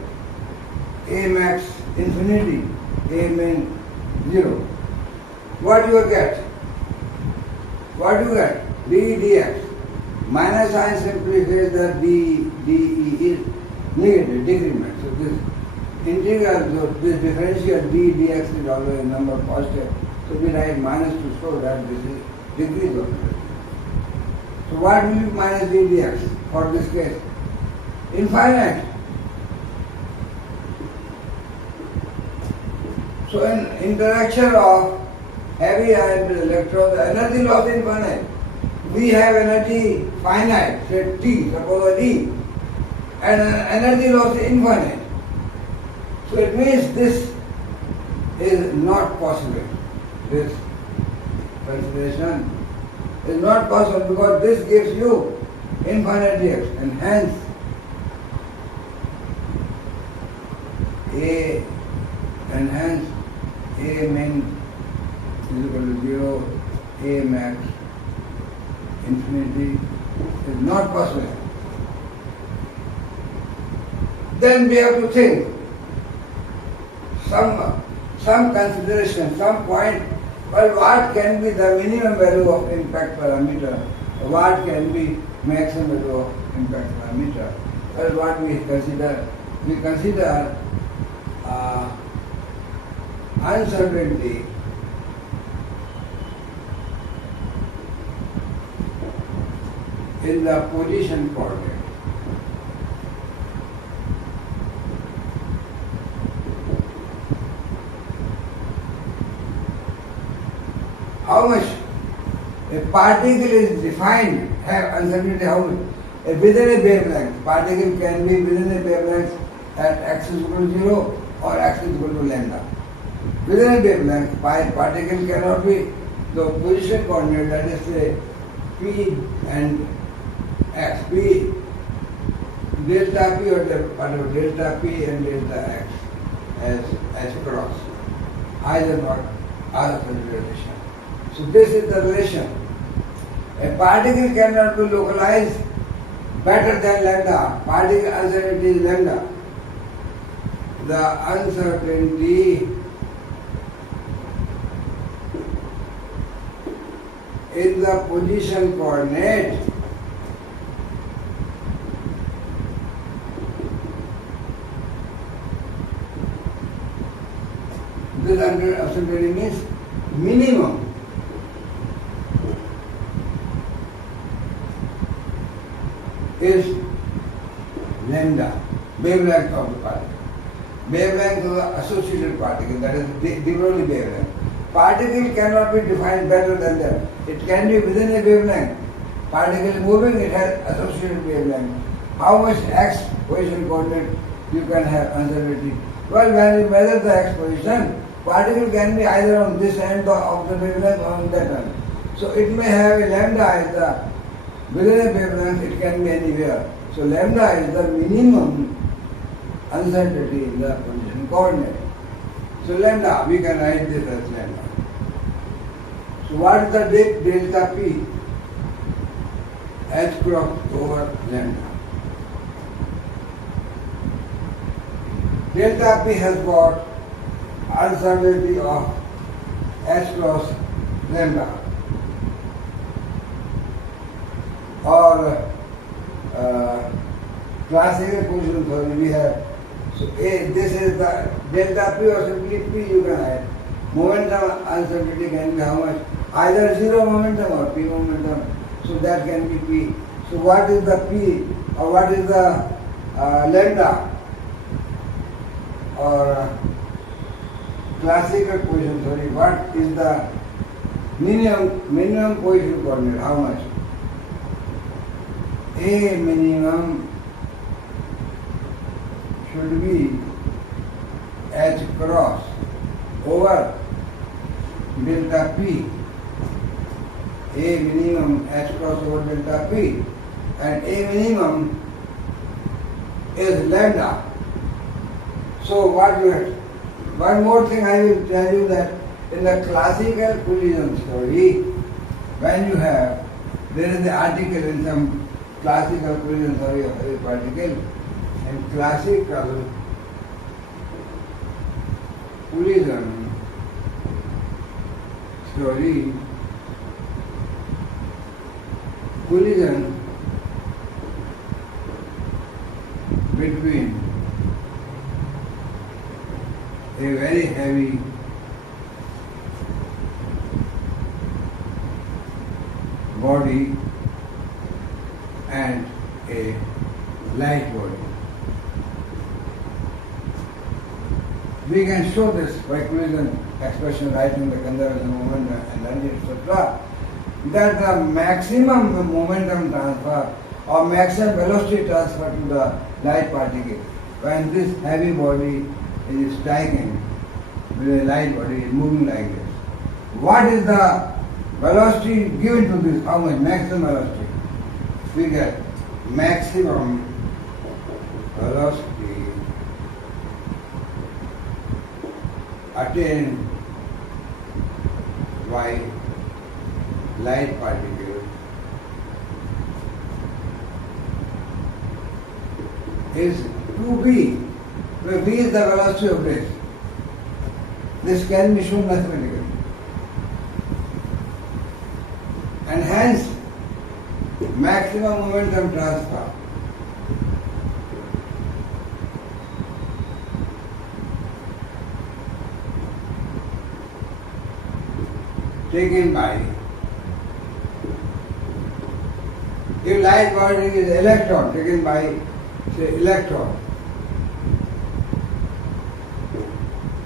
A max infinity, A min 0, what do you get? What do you get? dE dx. Minus sign simply says that dE is negative, decrement. So this integral, so this differential dE dx is always a number positive. So we write minus to show that this is decrease of it. So what will be minus dE dx for this case? Infinite. So in interaction of heavy ion with electron, the energy loss is infinite. We have energy finite, say T, suppose a D, and energy loss is infinite. So it means this is not possible. This consideration is not possible because this gives you infinite dx, and hence A min is equal to 0, A max infinity is not possible. Then we have to think some consideration, some point. Well, what can be the minimum value of impact parameter? What can be maximum value of impact parameter? Well, what we consider? We consider uncertainty in the position coordinate. How much a particle is defined, have uncertainty, how much? Within a wavelength, particle can be within a wavelength at x is equal to 0 or x is equal to lambda. Within a wavelength, particle cannot be the position coordinate, that is say p and x, p delta p or whatever, delta p and delta x as cross. Either not are the relation. So this is the relation. A particle cannot be localized better than lambda. Particle uncertainty is lambda. The uncertainty in the position coordinate this uncertainty means minimum is lambda, wavelength of the particle. Wavelength of the associated particle, that is de Broglie wavelength. Particle cannot be defined better than that. It can be within a wavelength. Particle moving, it has associated wavelength. How much x position coordinate you can have uncertainty? Well, when you measure the x position, particle can be either on this end of the wavelength or on that end. So it may have a lambda as the within a wavelength, it can be anywhere. So lambda is the minimum uncertainty in the position coordinate. So lambda, we can write this as lambda. So what is the delta p? H cross over lambda. Delta p has got uncertainty of H cross lambda. Or classical position theory we have. So this is the delta p or simply p you can add. Momentum uncertainty can be how much? Either zero momentum or p momentum. So that can be p. So what is the p or what is the lambda or classical position theory? What is the minimum position coordinate? How much? A minimum should be H cross over delta P. A minimum H cross over delta P, and A minimum is lambda. So what you have? One more thing I will tell you, that in the classical collision theory, when you have, there is an article in some classical collision theory of a particle. In classical collision theory, collision between a very heavy body and a light body. We can show this by collision expression right in the conservation moment and energy, etc. that the maximum momentum transfer or maximum velocity transfer to the light particle when this heavy body is striking with a light body is moving like this. What is the velocity given to this? How much? Maximum velocity. We get maximum velocity attained by light particle is 2b, where b is the velocity of this. This can be shown mathematically. And hence, maximum momentum transfer taken by, if light body is electron, taken by, say, electron,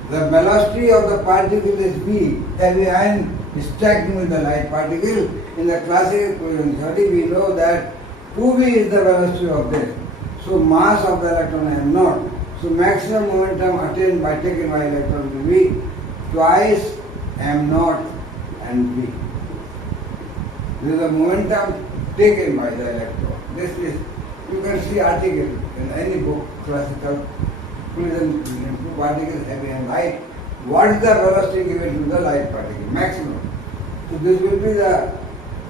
the velocity of the particle is v, heavy ion is stacked with the light particle. In the classical equation 30, we know that 2v is the velocity of this. So mass of the electron m naught. So maximum momentum attained by taken by electron will be twice m naught and v. This is the momentum taken by the electron. This is, you can see article in any book, classical, collision between two particles, heavy and light. What is the velocity given to the light particle? Maximum. So this will be the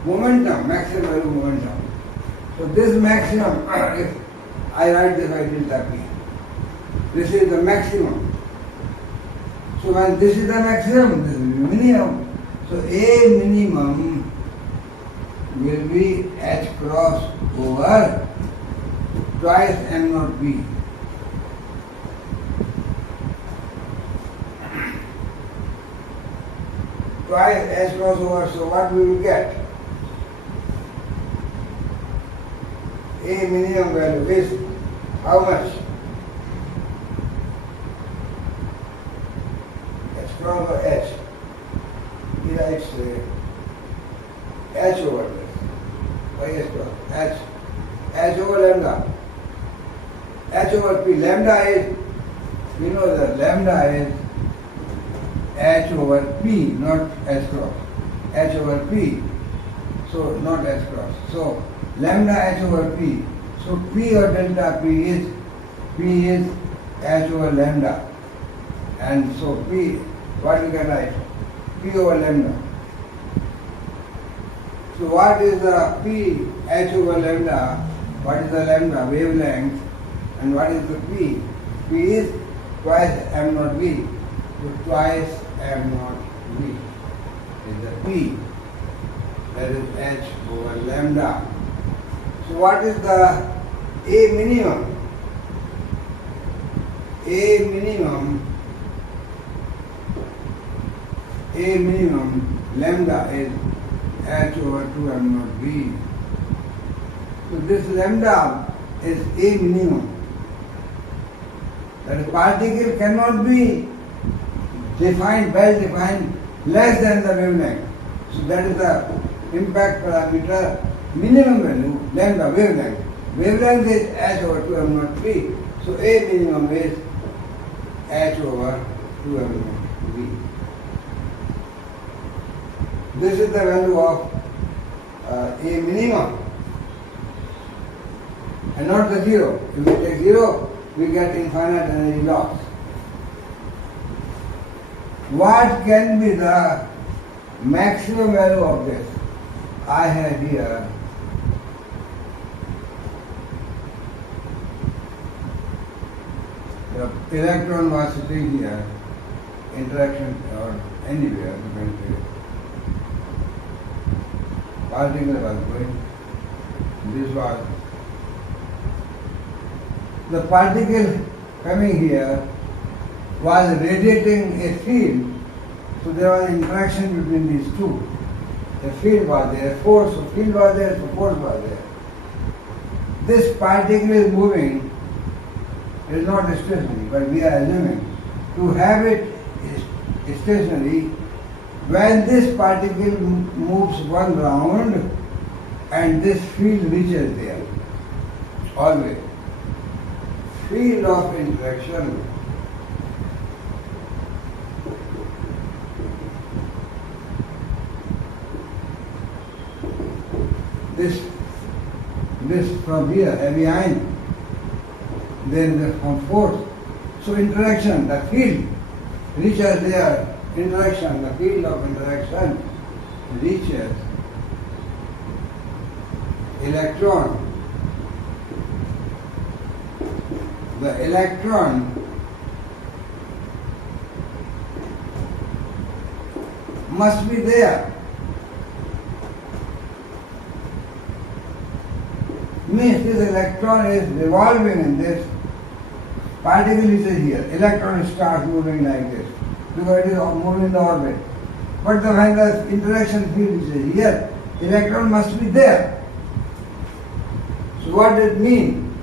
momentum, maximum value momentum. So this maximum, if I write this by delta p, this is the maximum. So when this is the maximum, this will be minimum. So A minimum will be h cross over twice m naught b. Twice h cross over, so what we will get? A minimum value is how much? H cross over h. He writes h over this. Why h cross? H over lambda. H over p. Lambda is, you know that lambda is h over p, not h cross. H over p. So not h cross. So lambda h over p. So p or delta p is h over lambda. And so p, what you can write? P over lambda. So what is the p h over lambda? What is the lambda wavelength? And what is the p? P is twice m naught v. So twice m naught v is the p. That is h over lambda. So what is the A minimum? A minimum lambda is h over 2m naught v. So this lambda is A minimum. That is, particle cannot be defined, well defined, less than the wavelength. So that is the impact parameter, minimum value, lambda, wavelength. Wavelength is h over 2m naught v. So A minimum is h over 2m naught v. This is the value of A minimum and not the zero. If we take zero, we get infinite energy loss. What can be the maximum value of this? I have here the electron was sitting here, interaction or anywhere, you can say. Particle was going, this was the particle coming here was radiating a field, so there was interaction between these two. The field was there, force, so field was there, so force was there. This particle is moving, it is not stationary, but we are assuming to have it stationary. When this particle moves one round and this field reaches there, always. Field of interaction this from here, heavy ion, then the from force. So interaction, the field reaches there, interaction, the field of interaction reaches electron. The electron must be there. Means this electron is revolving in this, particle is here, electron starts moving like this, because it is moving in the orbit. But when the interaction field is here, electron must be there. So what does it mean?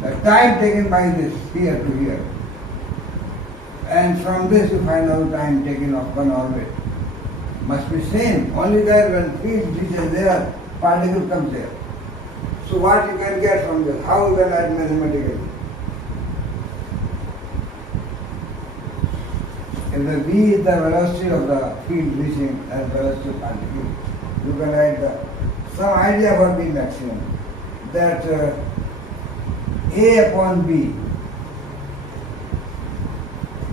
The time taken by this, here to here. And from this you find out time taken of one orbit. Must be same. Only that when field reaches there, particle comes there. So what you can get from this? How you can write mathematically? If the v is the velocity of the field reaching as velocity of particle, you can write some idea about the maximum. That A upon B,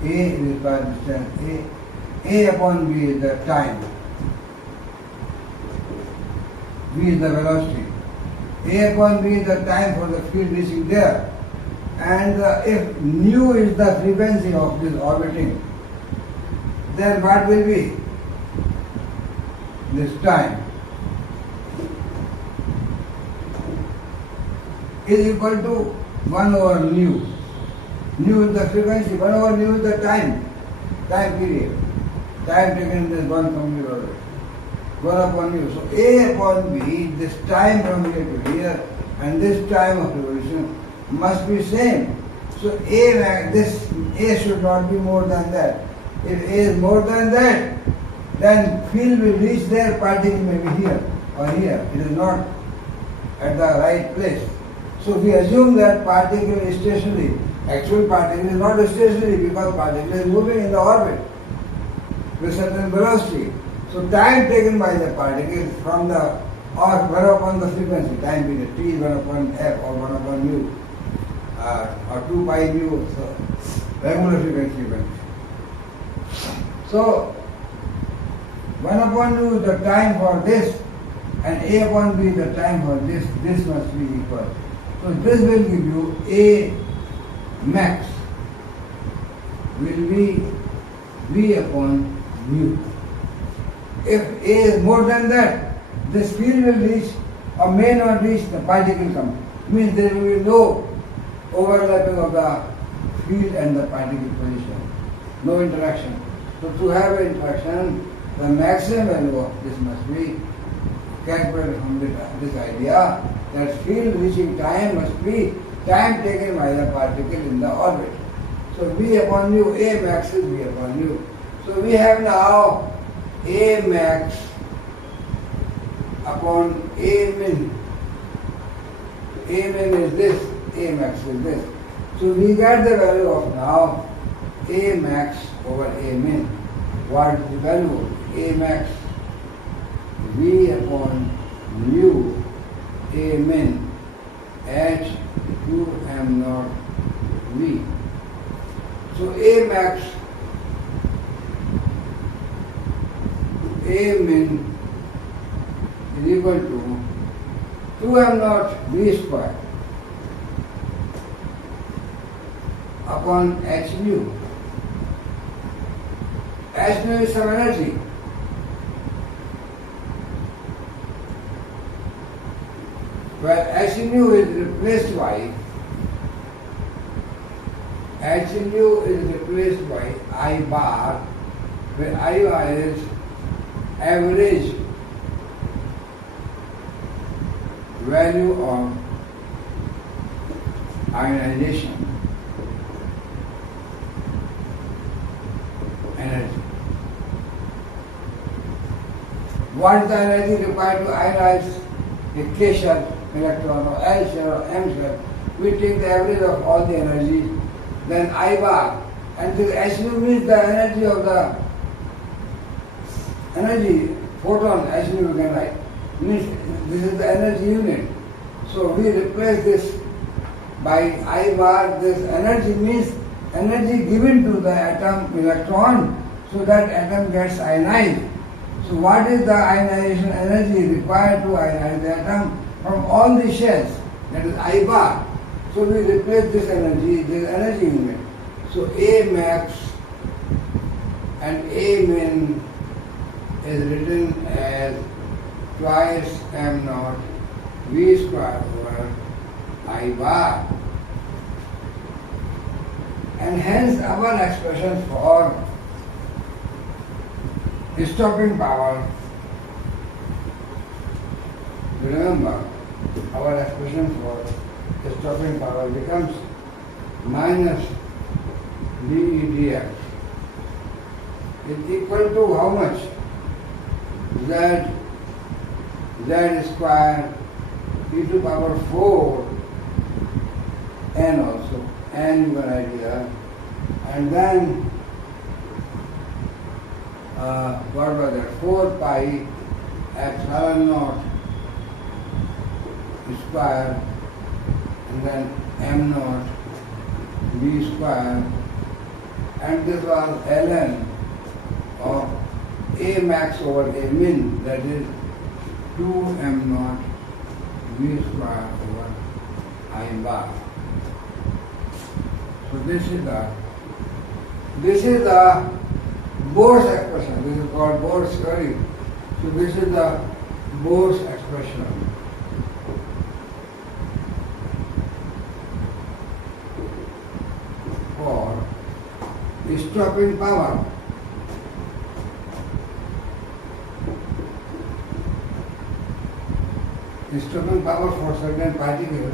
A is by distance, A upon B is the time, V is the velocity. A upon B is the time for the field reaching there. And if nu is the frequency of this orbiting, then what will be? This time is equal to 1 over nu. Nu is the frequency, 1 over nu is the time period. Time taken in this one complete orbit. 1 upon nu. So A upon B, this time from here to here, and this time of revolution must be same. So this A should not be more than that. If A is more than that, then field will reach there, particle may be here or here. It is not at the right place. So we assume that particle is stationary. Actual particle is not stationary because particle is moving in the orbit with certain velocity. So time taken by the particle from the or 1 upon the frequency, time period, t is 1 upon f or 1 upon nu or 2 pi nu, so regular frequency. So 1 upon nu is the time for this and A upon B is the time for this. This must be equal. So this will give you A max will be V upon mu. If A is more than that, this field will reach or may not reach the particle come. Means there will be no overlapping of the field and the particle position. No interaction. So to have an interaction, the maximum value of this must be calculated from this idea that field reaching time must be time taken by the particle in the orbit. So V upon nu, A max is V upon nu. So we have now A max upon A min. A min is this, A max is this. So we get the value of now A max over A min. What is the value? A max V upon mu A min at 2m naught V. So A max, A min is equal to 2m naught V square upon h nu. H nu is some energy. Where h nu is replaced by I bar, where I bar is average value of ionization energy. What is the energy required to ionize a K shell electron or L shell or M shell? We take the average of all the energies, then I bar, and this H nu means the energy of the energy photon. H nu we can write means this is the energy unit. So we replace this by I bar. This energy means energy given to the atom electron so that atom gets ionized. So what is the ionization energy required to ionize the atom from all the shells? That is I bar. So we replace this energy unit. So A max and A min is written as twice m naught v square over I bar. And hence our expression for stopping power, remember, our expression for stopping power becomes minus dE dx is equal to how much? Z square e to power 4 n also, n you can write here, and then what was that? 4 pi epsilon naught square and then m naught v square, and this was ln of A max over A min, that is 2m naught v square over I bar. So this is the Bohr's expression. This is called Bohr's theory. So this is the Bohr's expression. For stopping power. Stopping power for certain particle,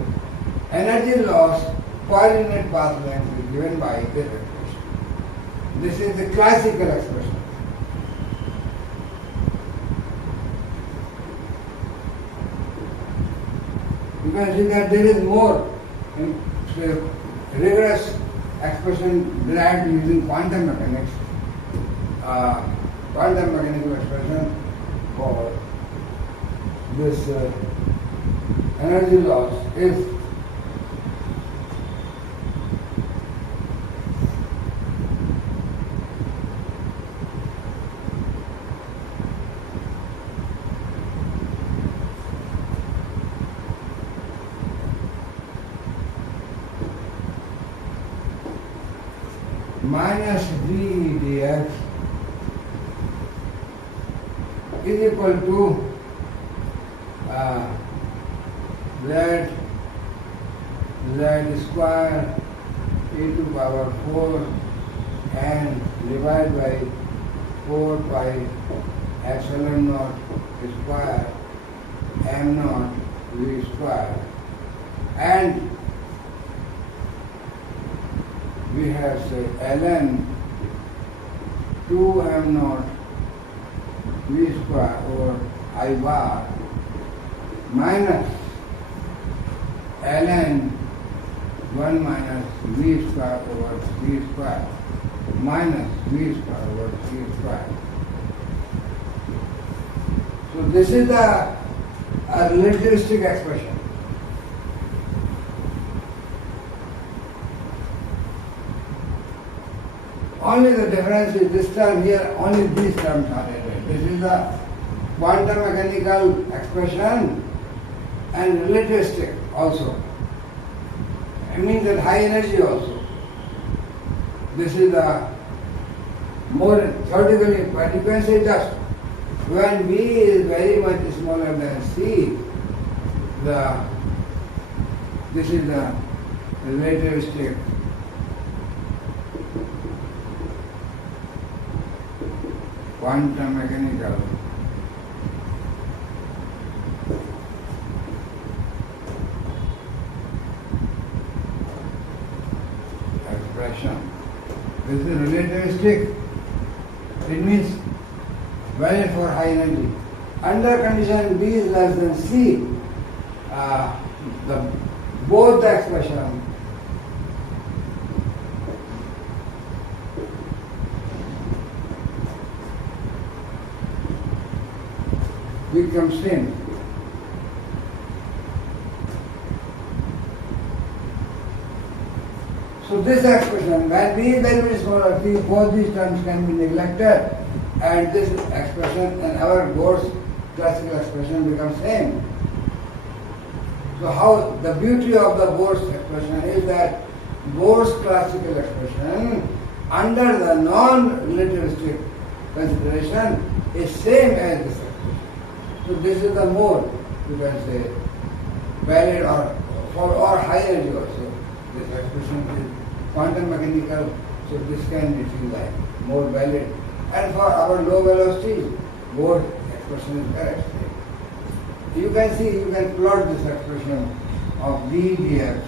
energy loss per unit path length is given by this expression. This is the classical expression. You can see that there is more rigorous expression derived using quantum mechanics. Quantum mechanical expression for this energy loss is minus dE dx is equal to z square e to power 4 and divided by 4 pi epsilon naught square m naught v square, and we have say ln 2m naught v square over I bar minus ln 1 minus v square over v square minus v square over v square. So this is a relativistic expression. Only the difference is this term here, only these terms are added. This is the quantum mechanical expression and relativistic also. It means that high energy also. This is the more theoretically, but you can say just when V is very much smaller than C, this is the relativistic quantum mechanical expression. This is relativistic. It means valid for high energy. Under condition B is less than C, both the expression becomes same. So this expression, when V is very very small or T, both these terms can be neglected, and this expression and our Bohr's classical expression becomes same. So how the beauty of the Bohr's expression is that Bohr's classical expression under the non-relativistic consideration is same as this expression. So this is the more, you can say, valid or high energy also. This expression is quantum mechanical, so this can be seen like more valid. And for our low velocity, Bohr expression is correct. You can see, you can plot this expression of d dx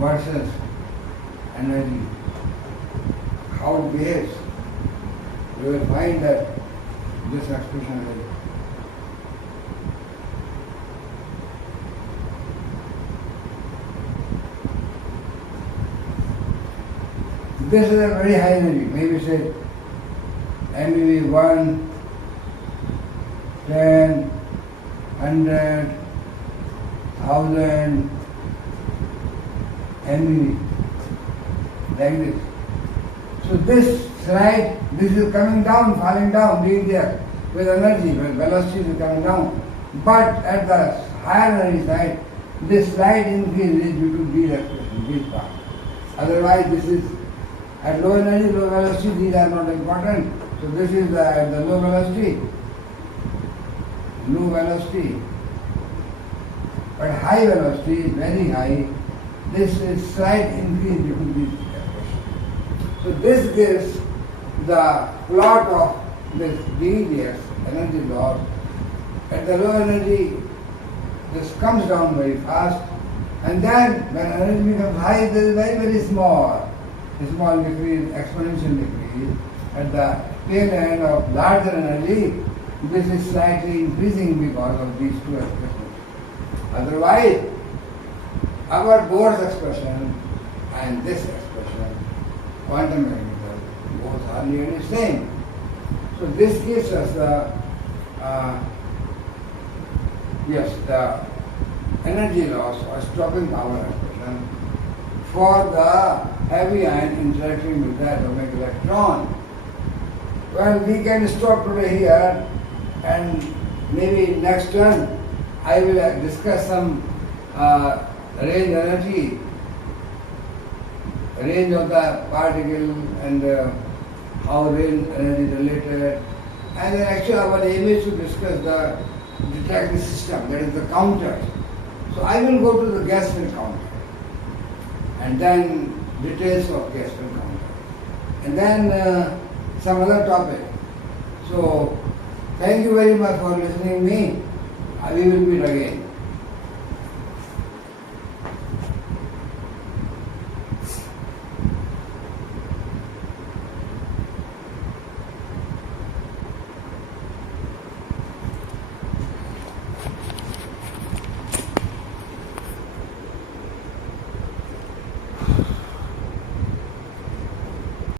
versus energy, how it behaves. You will find that this expression is this is a very high energy, maybe say MeV 1, 10, 100, 1000 MeV, like this. So this slide, this is coming down, falling down, being there with energy, with velocity is coming down. But at the higher energy side, this slide increase is due to these expressions, these parts. Otherwise, this is at low energy, low velocity, these are not important. So this is at the low velocity. But high velocity is very high. This is slight increase due to these expressions. So this gives the plot of this d dx, energy loss. At the low energy, this comes down very fast. And then when energy becomes high, this is very, very small decrease, exponential decrease. At the tail end of larger energy, this is slightly increasing because of these two expressions. Otherwise, our Bohr's expression and this expression, quantum mechanical, both are nearly same. So this gives us the energy loss or stopping power expression for the heavy ion interacting with the atomic electron. Well, we can stop today here, and maybe next turn I will discuss some range energy, range of the particle and how range energy is related. And then actually our aim is to discuss the detecting system, that is the counters. So I will go to the gas field counter and then details of gas field counter. And then some other topic. So thank you very much for listening to me. We will meet again.